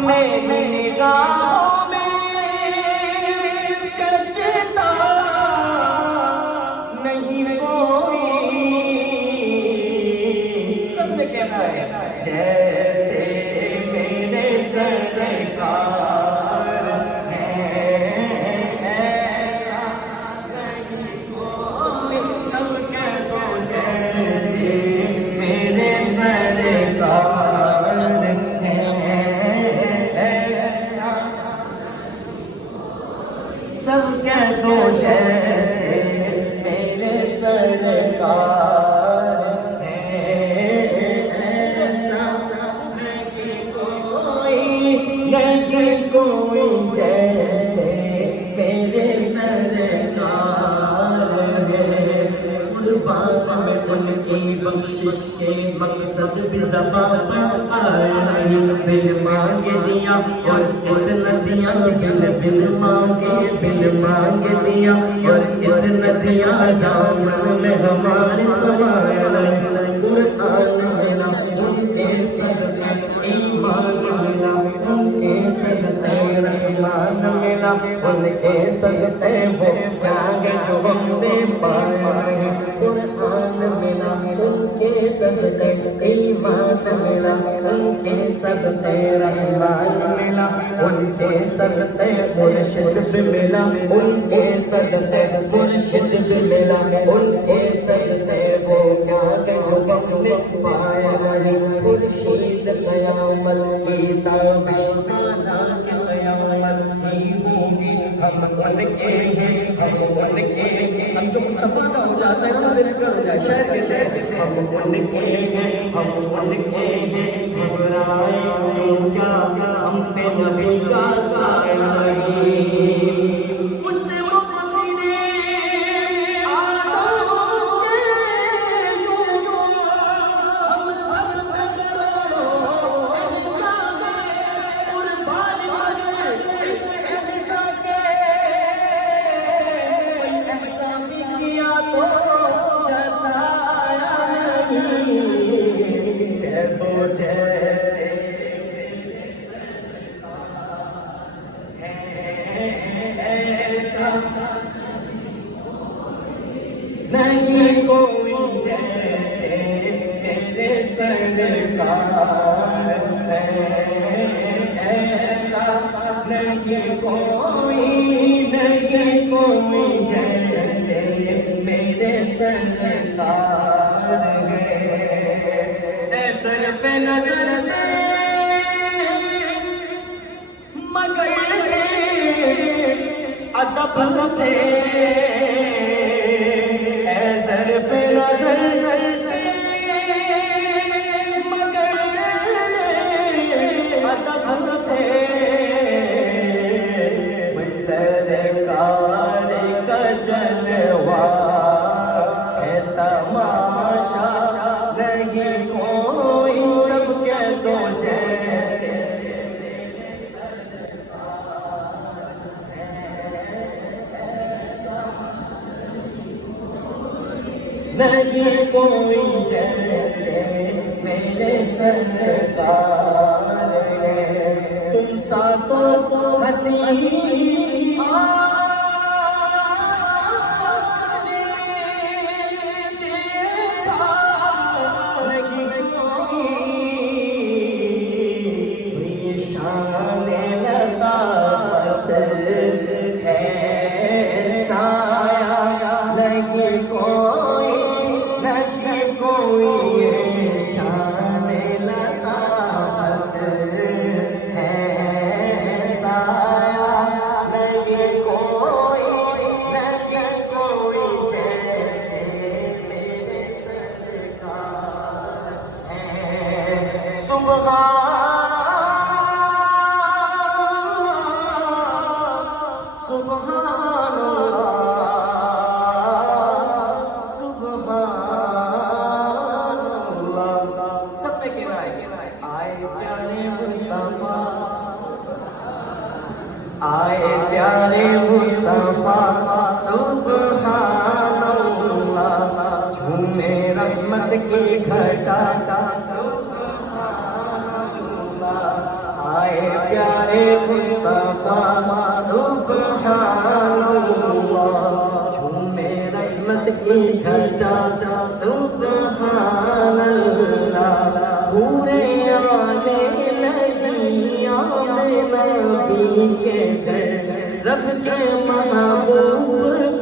میری نگاہوں میں چچتا نہیں کوئی. سب نے کہنا ہے جیسے میرے سرکار ہیں ایسا نہیں کوئی. سب کہہ دو جیسے میرے سرکار ہیں ایسا. سب کہہ دو جیسے میرے سرکار ہیں ایسا نہیں کوئی. نہیں کوئی جیسے میرے سرکار ہیں. قربان میں ان کی بخشش کے مقصد بھی زبان پر آئے. بل مانگ دیا اور اتنا دیا, بل مانگے بل مانگ دیا اور اتنا دیا. دامن میں ہمارے سمایا. قرآن ملا ان کے صدقے, ایمان ملا ان کے صدقے, رحمان ملا ان کے صدقے. وہ پیانگ جو ہم نے پایا ہے. قرآن ملا ان کے صدقے, ایمان ملا ان کے صدقے, رحمان ملا ان کے صدقے. مرشد بھی ملا ان کے صدقے, مرشد بھی ملا ان کے صدقے. وہ پیانگ جو ہم نے پایا ہے. خورشید قیامت کی تابش پیدا کے قیامت ہی ہوگی. ہم ان کے ہیں, ہم ان کے ہیں. اب جو مصطفیٰ کا ہو جاتا ہے تو مل کر ہو جائے. شہر کے شہر ہم ان کے ہیں, ہم ان کے ہیں. گھبرائے نہیں کیا ہم پہ نبی کا سایہ ہی. اس سے مفسرے آزوں کے یوں ہم سب سے کروڑوں احساس قربان مگر اس احساس کے احسان کیا تو جتایا نہیں. کہہ دو جیسے ایسا نہیں کوئی جیسے میرے سرکار ہیں ایسا نہیں کوئی. نہیں کوئی جیسے میرے سرکار ہیں. اے صرف نظر میں مگر ادب سے, اے صرف نظر میں مگر ادب سے. میں سرکار کا جلوہ ہے تماشا نہیں کوئی. سب کہہ دو جیسے نہیں کوئی جیسے میرے سرکار ہیں. تم ساتوں حسین شان لطافت ہے سایہ نہیں کوئی. نہیں کوئی شان لطافت ہے سایہ نہیں کوئی. نہیں کوئی جیسے میرے سرکار ہیں. سبحان سبحان اللہ, سبحان اللہ. سب پہ کہنا ہے آئے پیارے مصطفیٰ, آئے پیارے مصطفیٰ. سبحان اللہ, جھومے رحمت کی گھٹا. سبحان اللہ, آئے رب کے محبوب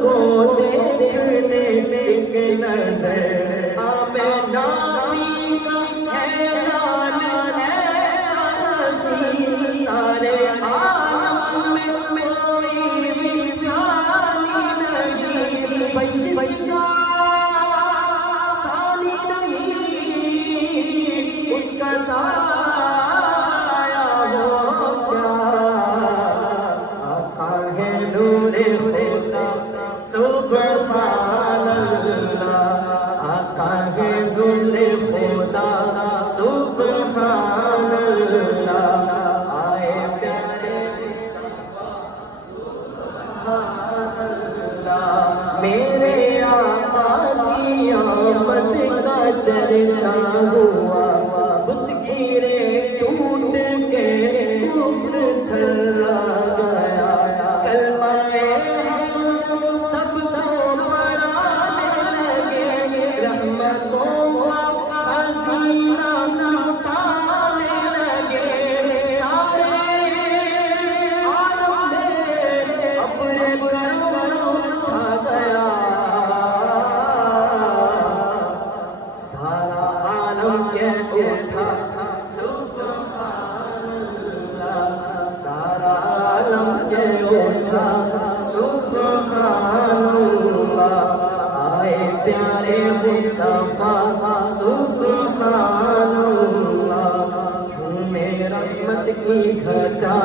کو دیکھنے ایک نظر آمینہ بی کا ہے لال ایسا حسین سارے عالم میں کوئی مثالی نہیں سالی نہیں اس کا سایہ ہو کیا آقا ہے نور خدا سبحان اللہ آقا ہے نور خدا سبحان اللہ آئے پیارے سبحان اللہ میرے آقا کی آمد کا چرچا ہوا بت گرے ٹوٹ کے کفر تھرا گیا کلمہ حق سب پڑھانے لگے رحمتوں کا خزینہ لٹانے لگے سارے عالم میں ابر کرم چھا گیا سارا عالم کے اٹھا سبحان اللہ سارا عالم کے اٹھا سبحان اللہ آئے پیارے مصطفیٰ سبحان اللہ جھومے رحمت کی گھٹا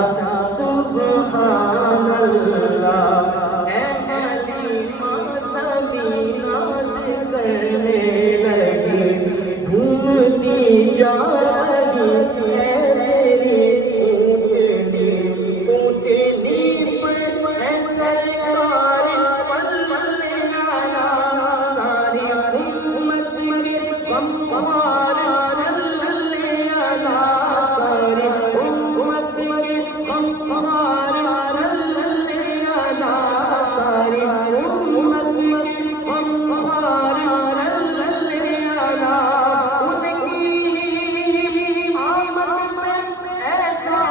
سبحان اللہ اے حلیمہ سبینہ کرنے لگی ڈھونڈتی جا رہی ہے تیری اونچی پر ہے سرکار صلی اللہ ساری امت کے غمخوار صلی اللہ ساری امت کے غمخوار صلی اللہ ساری امت کے غمخوار صلی اللہ ان کی آمد میں ایسا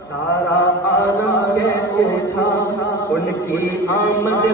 سارا عالم کے اٹھا ان کی آمد